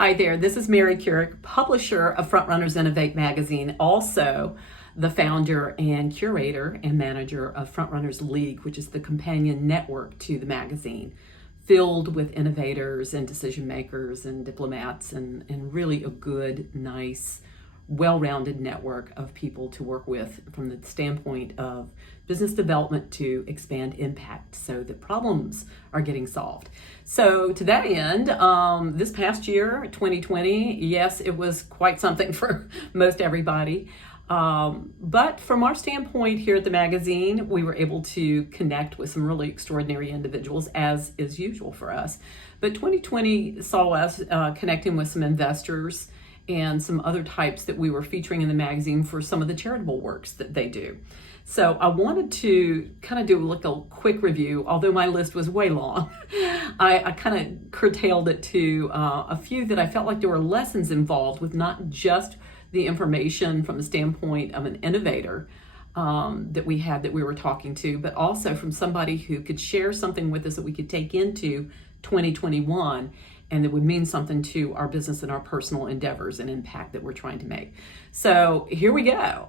Hi there, this is Mary Kurek, publisher of Frontrunners Innovate magazine, also the founder and curator and manager of Frontrunners League, which is the companion network to the magazine, filled with innovators and decision makers and diplomats and really a good, nice, well-rounded network of people to work with from the standpoint of business development to expand impact so that problems are getting solved. So to that end, this past year, 2020, yes, it was quite something for most everybody. But from our standpoint here at the magazine, we were able to connect with some really extraordinary individuals, as is usual for us. But 2020 saw us connecting with some investors and some other types that we were featuring in the magazine for some of the charitable works that they do. So I wanted to kind of do a quick review, although my list was way long. I kind of curtailed it to a few that I felt like there were lessons involved with, not just the information from the standpoint of an innovator that we were talking to, but also from somebody who could share something with us that we could take into 2021 and that would mean something to our business and our personal endeavors and impact that we're trying to make. So here we go.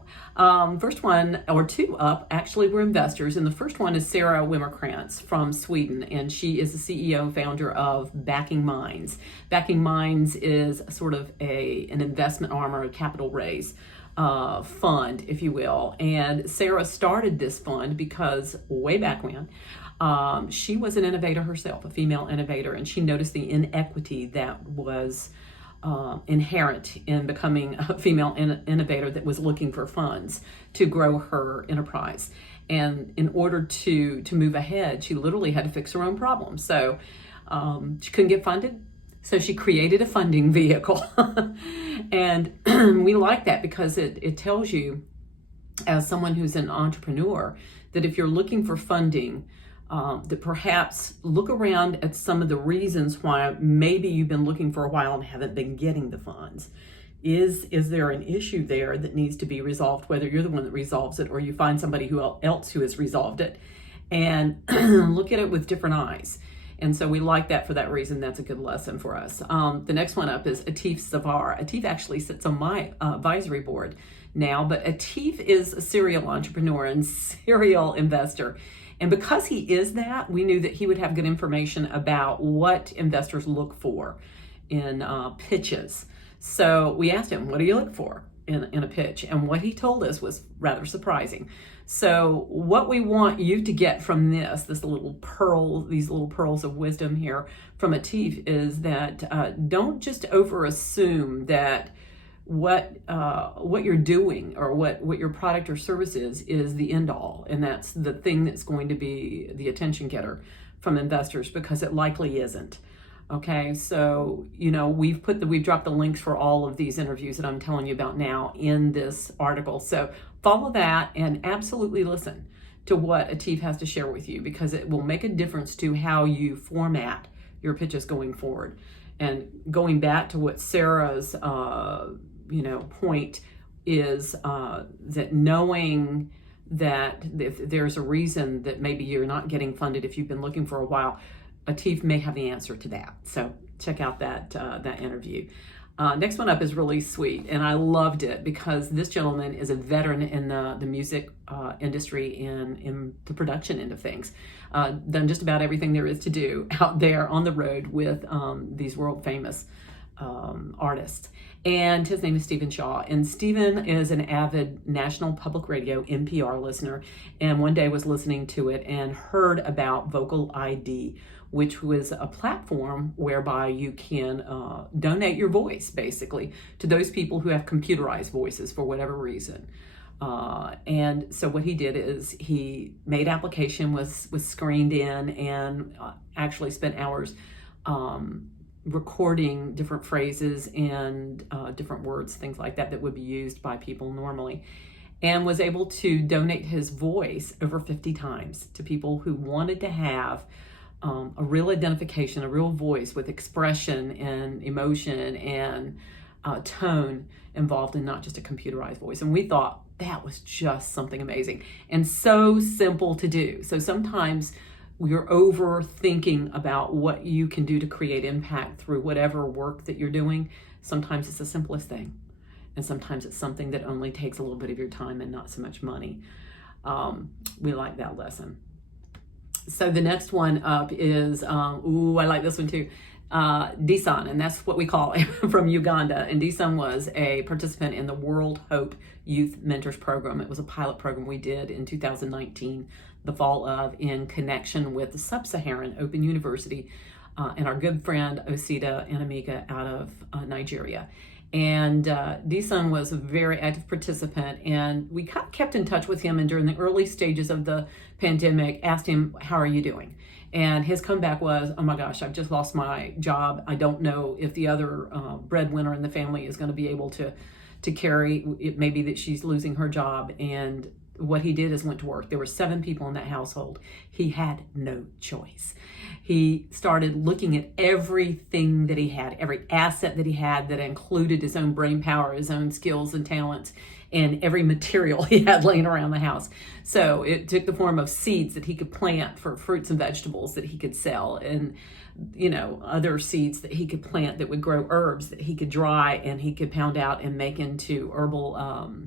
First one, or two up, actually were investors. And the first one is Sarah Wimmerkrantz from Sweden. And she is the CEO and founder of Backing Minds. Backing Minds is sort of an investment arm or a capital raise fund, if you will. And Sarah started this fund because way back when, she was an innovator herself, a female innovator, and she noticed the inequity that was inherent in becoming a female innovator that was looking for funds to grow her enterprise. And in order to move ahead, she literally had to fix her own problems. So she couldn't get funded, so she created a funding vehicle. And we like that because it tells you, as someone who's an entrepreneur, that if you're looking for funding, that perhaps look around at some of the reasons why maybe you've been looking for a while and haven't been getting the funds. Is there an issue there that needs to be resolved, whether you're the one that resolves it or you find somebody else who has resolved it, and look at it with different eyes. And so we like that for that reason. That's a good lesson for us. The next one up is Atif Savar. Atif actually sits on my advisory board now, but Atif is a serial entrepreneur and serial investor. And because he is that, we knew that he would have good information about what investors look for in pitches. So we asked him, what do you look for in a pitch? And what he told us was rather surprising. So what we want you to get from these little pearls of wisdom here from Atif is that don't just over-assume that what you're doing or what your product or service is the end all, and that's the thing that's going to be the attention getter from investors, because it likely isn't. Okay, so we've dropped the links for all of these interviews that I'm telling you about now in this article. So follow that and absolutely listen to what Atif has to share with you, because it will make a difference to how you format your pitches going forward. And going back to what Sarah's point is, that knowing that if there's a reason that maybe you're not getting funded if you've been looking for a while, Atif may have the answer to that. So check out that interview. Next one up is really sweet, and I loved it because this gentleman is a veteran in the music industry and in the production end of things. Done just about everything there is to do out there on the road with these world famous artists. And his name is Stephen Shaw. And Stephen is an avid National Public Radio, NPR listener, and one day was listening to it and heard about Vocal ID, which was a platform whereby you can donate your voice, basically, to those people who have computerized voices for whatever reason. And so what he did is he made application, was screened in, and actually spent hours recording different phrases and different words, things like that would be used by people normally, and was able to donate his voice over 50 times to people who wanted to have a real identification, a real voice with expression and emotion and tone involved, in not just a computerized voice. And we thought that was just something amazing and so simple to do. So sometimes you're overthinking about what you can do to create impact through whatever work that you're doing, sometimes it's the simplest thing. And sometimes it's something that only takes a little bit of your time and not so much money. We like that lesson. So the next one up is, I like this one too, Dsun, and that's what we call it, from Uganda. And Dsun was a participant in the World Hope Youth Mentors Program. It was a pilot program we did in 2019, the fall of, in connection with the Sub-Saharan Open University and our good friend Osita Anamika out of Nigeria. And Dsun was a very active participant, and we kind of kept in touch with him, and during the early stages of the pandemic asked him, how are you doing? And his comeback was, oh my gosh, I've just lost my job. I don't know if the other breadwinner in the family is going to be able to carry it. Maybe that she's losing her job. And what he did is went to work. There were 7 people in that household. He had no choice. He started looking at everything that he had, every asset that he had that included his own brain power, his own skills and talents, and every material he had laying around the house. So it took the form of seeds that he could plant for fruits and vegetables that he could sell, and other seeds that he could plant that would grow herbs that he could dry and he could pound out and make into herbal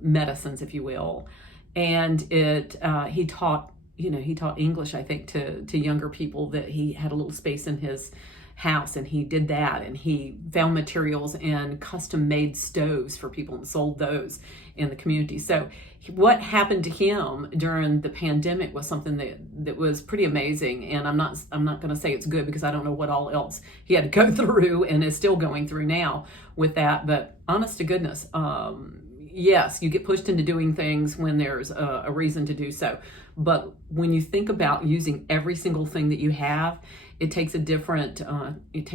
medicines, if you will. And he taught English, I think, to younger people, that he had a little space in his house, and he did that, and he found materials and custom made stoves for people and sold those in the community. So what happened to him during the pandemic was something that was pretty amazing. And I'm not going to say it's good, because I don't know what all else he had to go through and is still going through now with that. But honest to goodness, yes, you get pushed into doing things when there's a reason to do so. But when you think about using every single thing that you have, it takes a different paradigm. It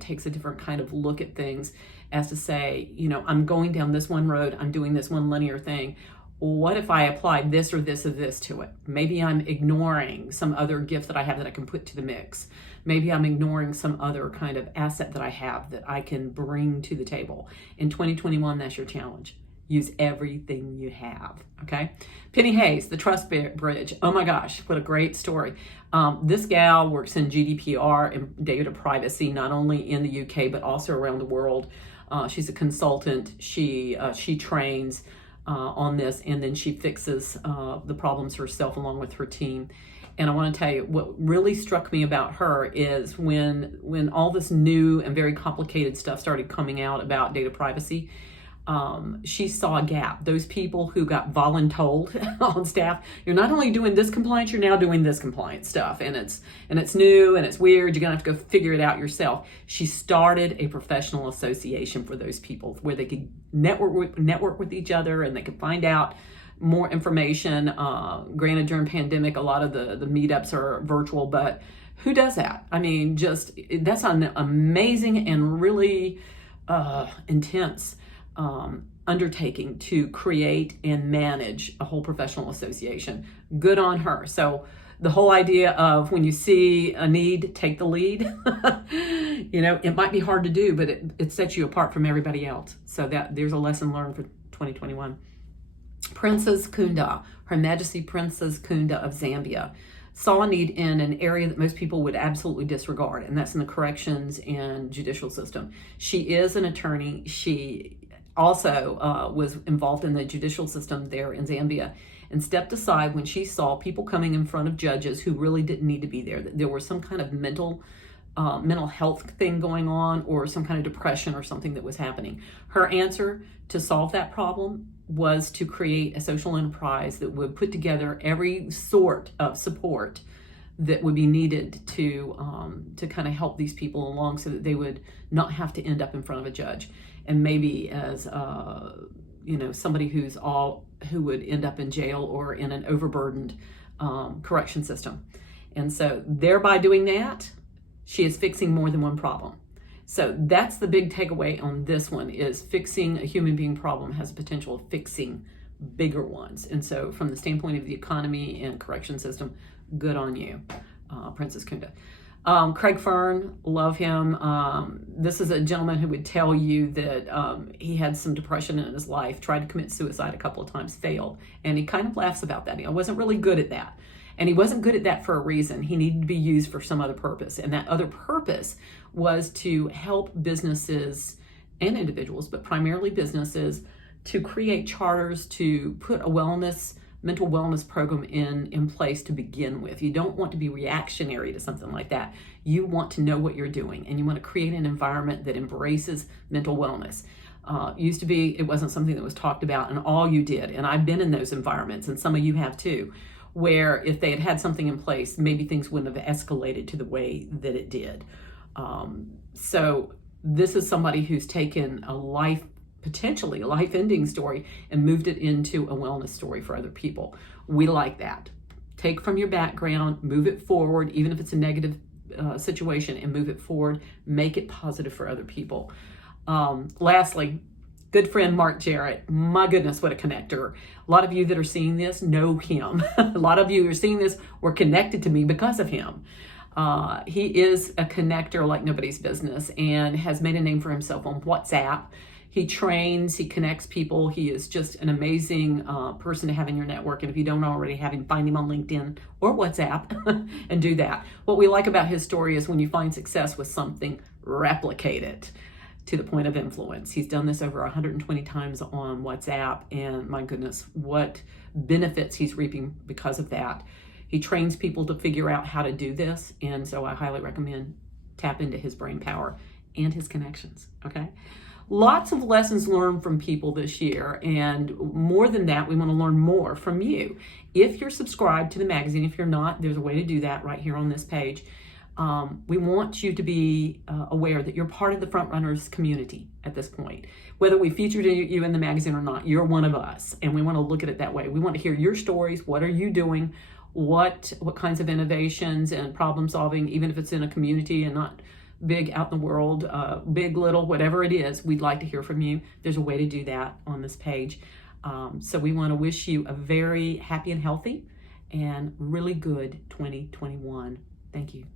takes a different kind of look at things, as to say, I'm going down this one road, I'm doing this one linear thing. What if I apply this or this or this to it? Maybe I'm ignoring some other gift that I have that I can put to the mix. Maybe I'm ignoring some other kind of asset that I have that I can bring to the table. In 2021, that's your challenge. Use everything you have, okay? Penny Hayes, the Trust Bridge. Oh my gosh, what a great story. This gal works in GDPR and data privacy, not only in the UK, but also around the world. She's a consultant. She trains on this, and then she fixes the problems herself along with her team. And I want to tell you, what really struck me about her is when all this new and very complicated stuff started coming out about data privacy, she saw a gap. Those people who got voluntold on staff, you're not only doing this compliance, you're now doing this compliance stuff, and it's new and it's weird. You're gonna have to go figure it out yourself. She started a professional association for those people where they could network with each other, and they could find out more information. Granted, during pandemic, a lot of the meetups are virtual, but who does that? I mean, that's an amazing and really intense undertaking to create and manage a whole professional association. Good on her. So the whole idea of when you see a need, take the lead, it might be hard to do, but it sets you apart from everybody else. So that there's a lesson learned for 2021. Princess Kunda, Her Majesty Princess Kunda of Zambia, saw a need in an area that most people would absolutely disregard, and that's in the corrections and judicial system. She is an attorney. She also was involved in the judicial system there in Zambia, and stepped aside when she saw people coming in front of judges who really didn't need to be there. There was some kind of mental health thing going on, or some kind of depression or something that was happening. Her answer to solve that problem was to create a social enterprise that would put together every sort of support that would be needed to kind of help these people along, so that they would not have to end up in front of a judge, and maybe as somebody who would end up in jail or in an overburdened correction system. And so thereby doing that, she is fixing more than one problem. So that's the big takeaway on this one, is fixing a human being problem has the potential of fixing bigger ones. And so from the standpoint of the economy and correction system, good on you, Princess Kunda. Craig Fern, love him. This is a gentleman who would tell you that he had some depression in his life, tried to commit suicide a couple of times, failed. And he kind of laughs about that. I wasn't really good at that. And he wasn't good at that for a reason. He needed to be used for some other purpose. And that other purpose was to help businesses and individuals, but primarily businesses, to create charters to put a mental wellness program in place to begin with. You don't want to be reactionary to something like that. You want to know what you're doing, and you want to create an environment that embraces mental wellness. Used to be, it wasn't something that was talked about, and all you did, and I've been in those environments, and some of you have too, where if they had had something in place, maybe things wouldn't have escalated to the way that it did. So this is somebody who's taken potentially a life-ending story and moved it into a wellness story for other people. We like that. Take from your background, move it forward, even if it's a negative situation, and move it forward, make it positive for other people. Lastly, good friend Mark Jarrett. My goodness, what a connector. A lot of you that are seeing this know him. A lot of you who are seeing this were connected to me because of him. He is a connector like nobody's business and has made a name for himself on WhatsApp. He trains, he connects people. He is just an amazing person to have in your network. And if you don't already have him, find him on LinkedIn or WhatsApp and do that. What we like about his story is when you find success with something, replicate it to the point of influence. He's done this over 120 times on WhatsApp, and my goodness, what benefits he's reaping because of that. He trains people to figure out how to do this, and so I highly recommend tap into his brain power and his connections, okay? Lots of lessons learned from people this year, and more than that, we want to learn more from you. If you're subscribed to the magazine, if you're not, there's a way to do that right here on this page. We want you to be aware that you're part of the Frontrunners community at this point. Whether we featured you in the magazine or not, you're one of us, and we want to look at it that way. We want to hear your stories. What are you doing? What kinds of innovations and problem solving, even if it's in a community and not big out in the world, big, little, whatever it is, we'd like to hear from you. There's a way to do that on this page. So we want to wish you a very happy and healthy and really good 2021. Thank you.